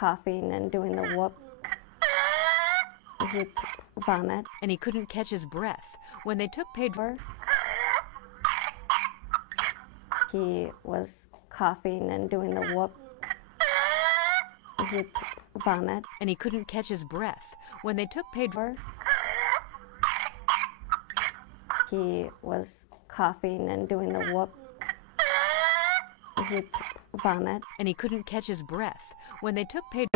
coughing and doing the whoop. He'd vomit. And he couldn't catch his breath. When they took Pedro, he was coughing and doing the whoop. He'd vomit. And he couldn't catch his breath. When they took Pedro, he was coughing and doing the whoop. He'd vomit. And he couldn't catch his breath. When they took Pedro,